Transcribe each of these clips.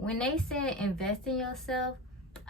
When they said invest in yourself,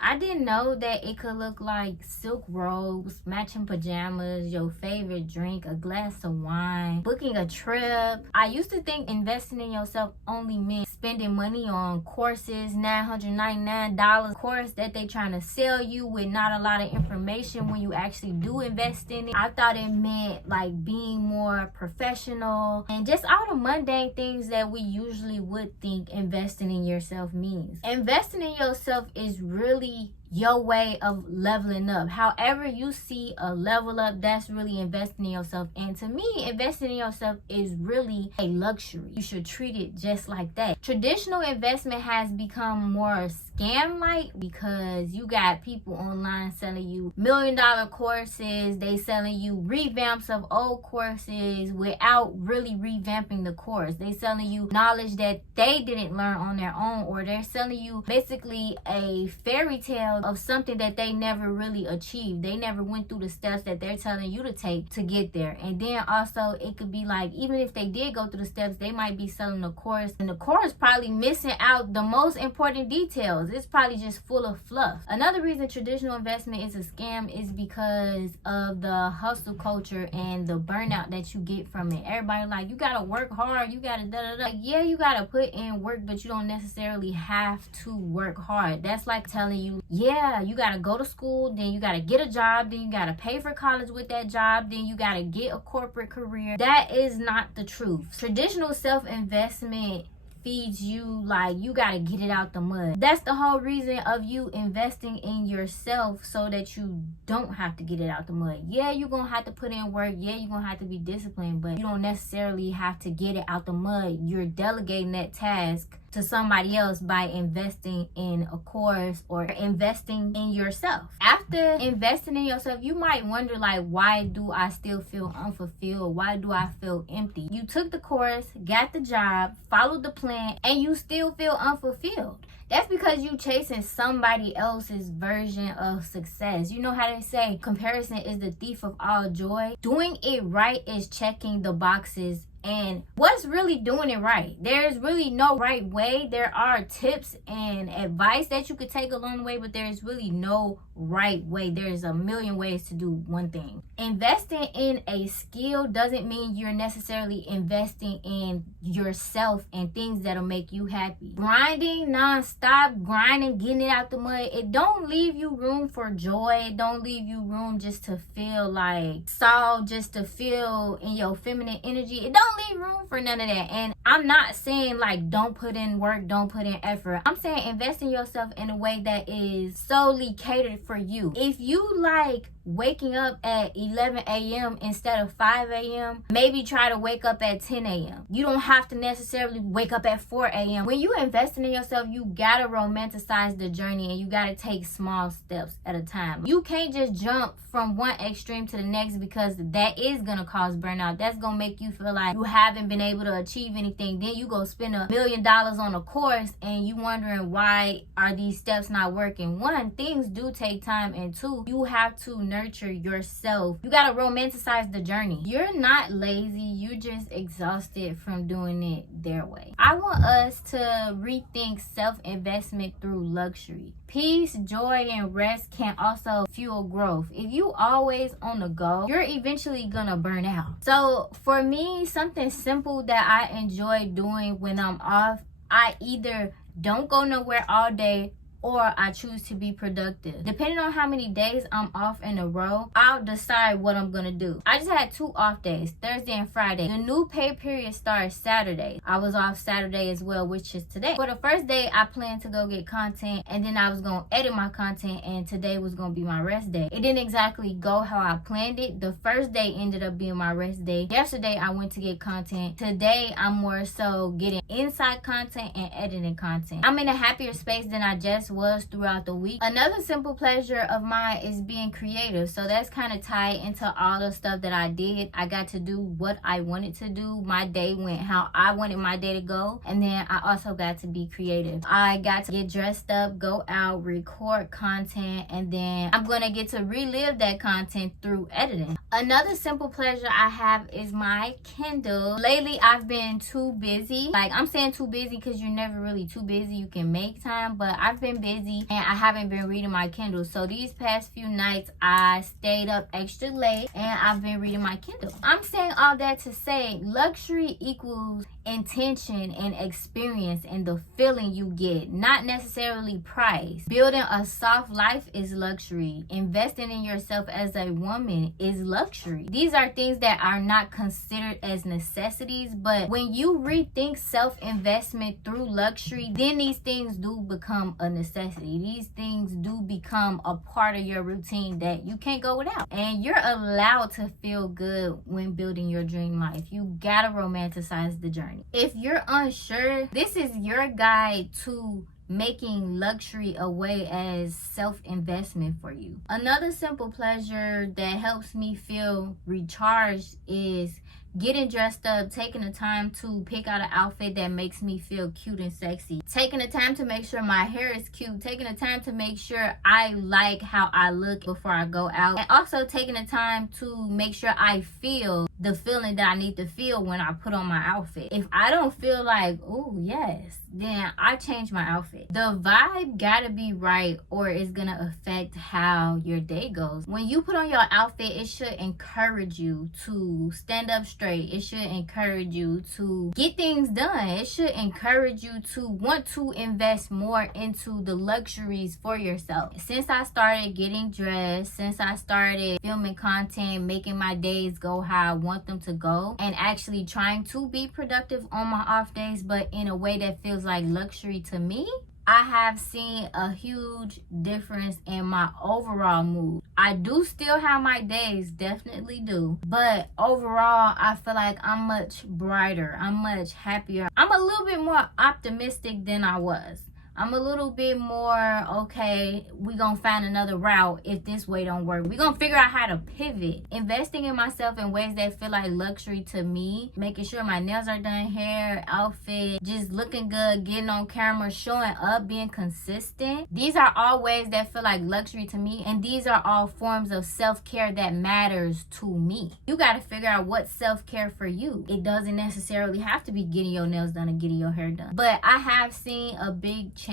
I didn't know that it could look like silk robes, matching pajamas, your favorite drink, a glass of wine, booking a trip. I used to think investing in yourself only meant spending money on courses, $999 course that they trying to sell you with not a lot of information when you actually do invest in it. I thought it meant like being more professional and just all the mundane things that we usually would think investing in yourself means. Investing in yourself is really your way of leveling up. However you see a level up, that's really investing in yourself. And to me, investing in yourself is really a luxury. You should treat it just like that. Traditional investment has become more scam-like because you got people online selling you $1 million courses. They selling you revamps of old courses without really revamping the course. They selling you knowledge that they didn't learn on their own, or they're selling you basically a fairy tale of something that they never really achieved. They never went through the steps that they're telling you to take to get there. And then also it could be like, even if they did go through the steps, they might be selling a course and the course probably missing out the most important details. It's probably just full of fluff. Another reason traditional investment is a scam is because of the hustle culture and the burnout that you get from it. Everybody like, you gotta work hard, you gotta da-da-da. Like, yeah, you gotta put in work, but you don't necessarily have to work hard. That's like telling you, yeah, you gotta go to school, then you gotta get a job, then you gotta pay for college with that job, then you gotta get a corporate career. That is not the truth. Traditional self-investment feeds you like you gotta get it out the mud. That's the whole reason of you investing in yourself, so that you don't have to get it out the mud. Yeah, you're gonna have to put in work. Yeah, you're gonna have to be disciplined, but you don't necessarily have to get it out the mud. You're delegating that task to somebody else by investing in a course or investing in yourself. After investing in yourself, you might wonder like, why do I still feel unfulfilled? Why do I feel empty? You took the course, got the job, followed the plan, and you still feel unfulfilled. That's because you chasing somebody else's version of success. You know how they say comparison is the thief of all joy? Doing it right is checking the boxes. And what's really doing it right? There's really no right way. There are tips and advice that you could take along the way, but there's really no right way. There's a million ways to do one thing. Investing in a skill doesn't mean you're necessarily investing in yourself and things that'll make you happy. Grinding non-stop, grinding, getting it out the mud, it don't leave you room for joy. It don't leave you room just to feel like soft, just to feel in your feminine energy. It don't leave room for none of that. And I'm not saying like don't put in work, don't put in effort. I'm saying invest in yourself in a way that is solely catered for you. If you like waking up at 11 a.m. instead of 5 a.m., maybe try to wake up at 10 a.m. You don't have to necessarily wake up at 4 a.m. When you investing in yourself, you gotta romanticize the journey and you gotta take small steps at a time. You can't just jump from one extreme to the next, because that is gonna cause burnout. That's gonna make you feel like you haven't been able to achieve anything. Then you go spend $1 million on a course and you wondering why are these steps not working. One, things do take time, and two, you have to nurture yourself. You gotta romanticize the journey. You're not lazy, you're just exhausted from doing it their way. I want us to rethink self-investment through luxury. Peace, joy, and rest can also fuel growth. If you always on the go, you're eventually gonna burn out. So for me, something simple that I enjoy doing when I'm off, I either don't go nowhere all day, or I choose to be productive. Depending on how many days I'm off in a row, I'll decide what I'm gonna do. I just had 2 off days, Thursday and Friday. The new pay period starts Saturday. I was off Saturday as well, which is today. For the first day, I planned to go get content, and then I was gonna edit my content, and today was gonna be my rest day. It didn't exactly go how I planned it. The first day ended up being my rest day. Yesterday, I went to get content. Today, I'm more so getting inside content and editing content. I'm in a happier space than I just tasks was throughout the week. Another simple pleasure of mine is being creative. So that's kind of tied into all the stuff that I did. I got to do what I wanted to do. My day went how I wanted my day to go. And then I also got to be creative. I got to get dressed up, go out, record content, and then I'm going to get to relive that content through editing. Another simple pleasure I have is my Kindle. Lately, I've been too busy. Like, I'm saying too busy because you're never really too busy. You can make time, but I've been busy and I haven't been reading my Kindle. So these past few nights, I stayed up extra late and I've been reading my Kindle. I'm saying all that to say luxury equals intention and experience and the feeling you get, not necessarily price. Building a soft life is luxury. Investing in yourself as a woman is luxury. These are things that are not considered as necessities, but when you rethink self-investment through luxury, then these things do become a necessity. These things do become a part of your routine that you can't go without. And you're allowed to feel good when building your dream life. You gotta romanticize the journey. If you're unsure, this is your guide to making luxury a way as self-investment for you. Another simple pleasure that helps me feel recharged is getting dressed up, taking the time to pick out an outfit that makes me feel cute and sexy, taking the time to make sure my hair is cute, taking the time to make sure I like how I look before I go out, and also taking the time to make sure I feel the feeling that I need to feel when I put on my outfit. If I don't feel like, oh yes, then I change my outfit. The vibe gotta be right or it's gonna affect how your day goes. When you put on your outfit, it should encourage you to stand up straight. It should encourage you to get things done. It should encourage you to want to invest more into the luxuries for yourself. Since I started getting dressed, since I started filming content, making my days go how I want them to go, and actually trying to be productive on my off days, but in a way that feels like luxury to me, I have seen a huge difference in my overall mood. I do still have my days, definitely do, but overall I feel like I'm much brighter, I'm much happier, I'm a little bit more optimistic than I was. I'm a little bit more, okay, we gonna find another route if this way don't work. We gonna figure out how to pivot. Investing in myself in ways that feel like luxury to me, making sure my nails are done, hair, outfit, just looking good, getting on camera, showing up, being consistent. These are all ways that feel like luxury to me, and these are all forms of self-care that matters to me. You gotta figure out what's self-care for you. It doesn't necessarily have to be getting your nails done and getting your hair done. But I have seen a big change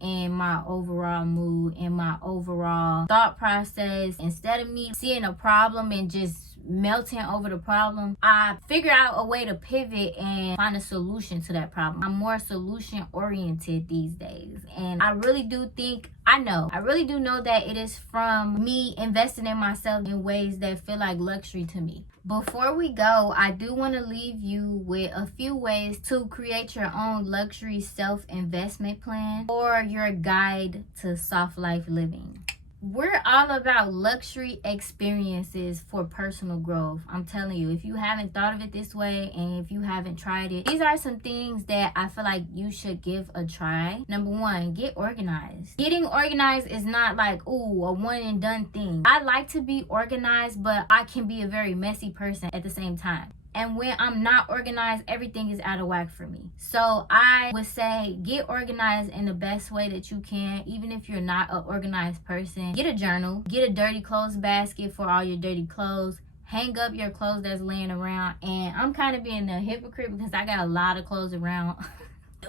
in my overall mood, in my overall thought process. Instead of me seeing a problem and just melting over the problem, I figure out a way to pivot and find a solution to that problem. I'm more solution oriented these days, and I really do know that it is from me investing in myself in ways that feel like luxury to me. Before we go, I do want to leave you with a few ways to create your own luxury self-investment plan or your guide to soft life living. We're all about luxury experiences for personal growth. I'm telling you, if you haven't thought of it this way and if you haven't tried it, these are some things that I feel like you should give a try. Number one, get organized. Getting organized is not like, ooh, a one and done thing. I like to be organized, but I can be a very messy person at the same time. And when I'm not organized, everything is out of whack for me. So I would say get organized in the best way that you can. Even if you're not an organized person, get a journal, get a dirty clothes basket for all your dirty clothes. Hang up your clothes that's laying around. And I'm kind of being a hypocrite because I got a lot of clothes around.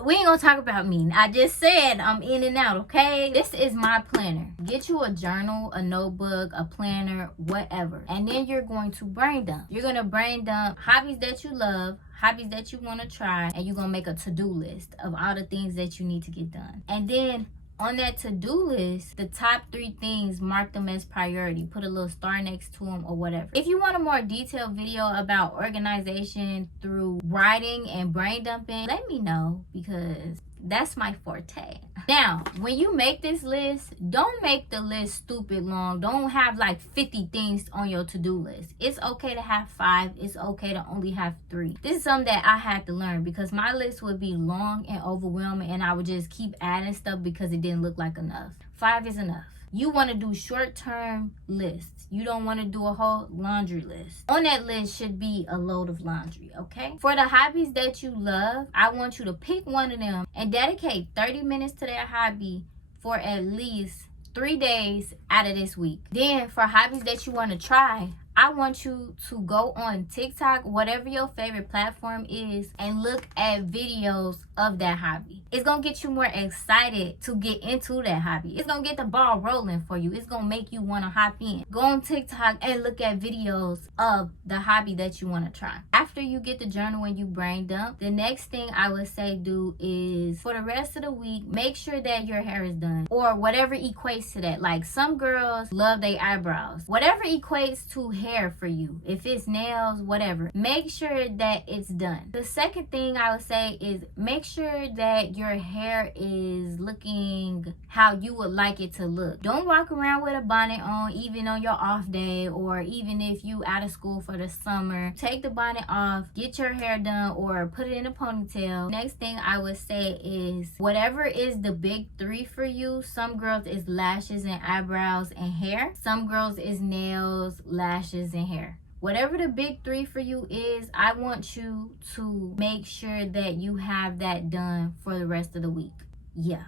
We ain't gonna talk about me. I just said I'm in and out, okay? This is my planner. Get you a journal, a notebook, a planner, whatever. And then you're going to brain dump. You're gonna brain dump hobbies that you love, hobbies that you want to try, and you're gonna make a to-do list of all the things that you need to get done. And then on that to-do list, the top 3 things, mark them as priority. Put a little star next to them or whatever. If you want a more detailed video about organization through writing and brain dumping, let me know, because That's my forte. Now, when you make this list, don't make the list stupid long. Don't have like 50 things on your to-do list. It's okay to have 5. It's okay to only have 3. This is something that I had to learn because my list would be long and overwhelming and I would just keep adding stuff because it didn't look like enough. 5 is enough. You want to do short-term lists. You don't want to do a whole laundry list. On that list should be a load of laundry, okay? For the hobbies that you love, I want you to pick one of them and dedicate 30 minutes to that hobby for at least 3 days out of this week. Then for hobbies that you want to try, I want you to go on TikTok, whatever your favorite platform is, and look at videos of that hobby. It's going to get you more excited to get into that hobby. It's going to get the ball rolling for you. It's going to make you want to hop in. Go on TikTok and look at videos of the hobby that you want to try. After you get the journal and you brain dump, the next thing I would say do is for the rest of the week, make sure that your hair is done or whatever equates to that. Like some girls love their eyebrows. Whatever equates to hair for you, if it's nails, whatever, make sure that it's done. The second thing I would say is make sure that your hair is looking how you would like it to look. Don't walk around with a bonnet on even on your off day or even if you out of school for the summer. Take the bonnet off, get your hair done or put it in a ponytail. Next thing I would say is whatever is the big 3 for you. Some girls is lashes and eyebrows and hair. Some girls is nails, lashes and hair. Whatever the big 3 for you is, I want you to make sure that you have that done for the rest of the week. Yeah.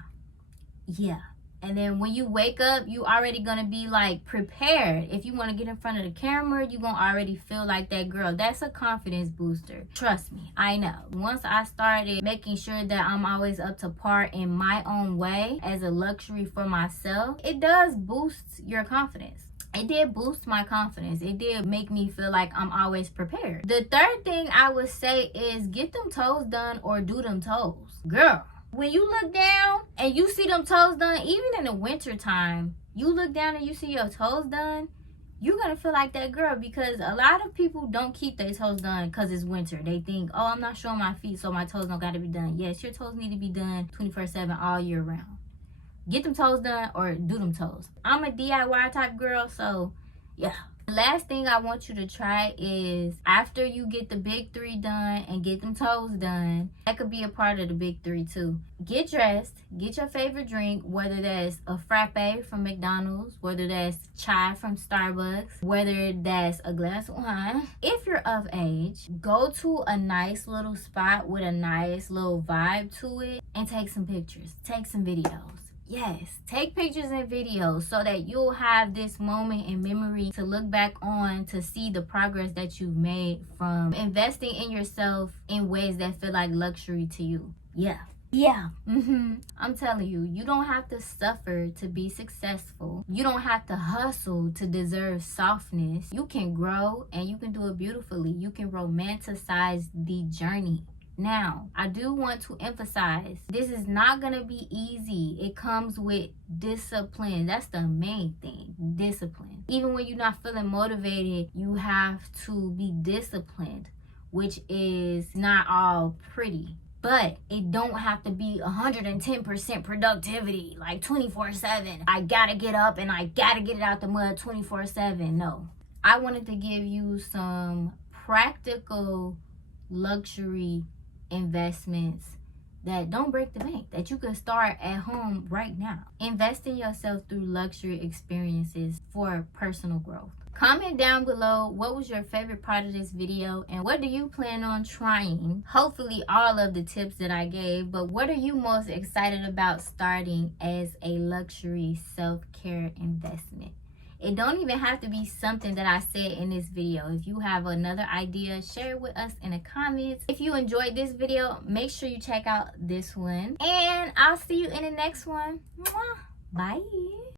And then when you wake up, you already gonna be like prepared. If you want to get in front of the camera, you gonna already feel like that girl. That's a confidence booster. Trust me, I know. Once I started making sure that I'm always up to par in my own way as a luxury for myself, it does boost your confidence. It did boost my confidence. It did make me feel like I'm always prepared. The third thing I would say is get them toes done or do them toes. Girl, when you look down and you see them toes done, even in the winter time, you look down and you see your toes done, you're going to feel like that girl because a lot of people don't keep their toes done because it's winter. They think, oh, I'm not showing my feet, so my toes don't got to be done. Yes, your toes need to be done 24/7 all year round. Get them toes done or do them toes. I'm a DIY type girl, so yeah. The last thing I want you to try is after you get the big 3 done and get them toes done, that could be a part of the big 3 too. Get dressed, get your favorite drink, whether that's a frappe from McDonald's, whether that's chai from Starbucks, whether that's a glass of wine. If you're of age, go to a nice little spot with a nice little vibe to it and take some pictures, take some videos. Yes, take pictures and videos so that you'll have this moment in memory to look back on to see the progress that you've made from investing in yourself in ways that feel like luxury to you. Yeah. I'm telling you, you don't have to suffer to be successful. You don't have to hustle to deserve softness. You can grow and you can do it beautifully. You can romanticize the journey. Now, I do want to emphasize, this is not going to be easy. It comes with discipline. That's the main thing, discipline. Even when you're not feeling motivated, you have to be disciplined, which is not all pretty. But it don't have to be 110% productivity, like 24/7. I gotta get up and I gotta get it out the mud 24/7. No. I wanted to give you some practical luxury investments that don't break the bank, that you can start at home right now. Invest in yourself through luxury experiences for personal growth. Comment down below what was your favorite part of this video and what do you plan on trying. Hopefully all of the tips that I gave, but what are you most excited about starting as a luxury self-care investment? It don't even have to be something that I said in this video. If you have another idea, share it with us in the comments. If you enjoyed this video, make sure you check out this one. And I'll see you in the next one. Mwah. Bye.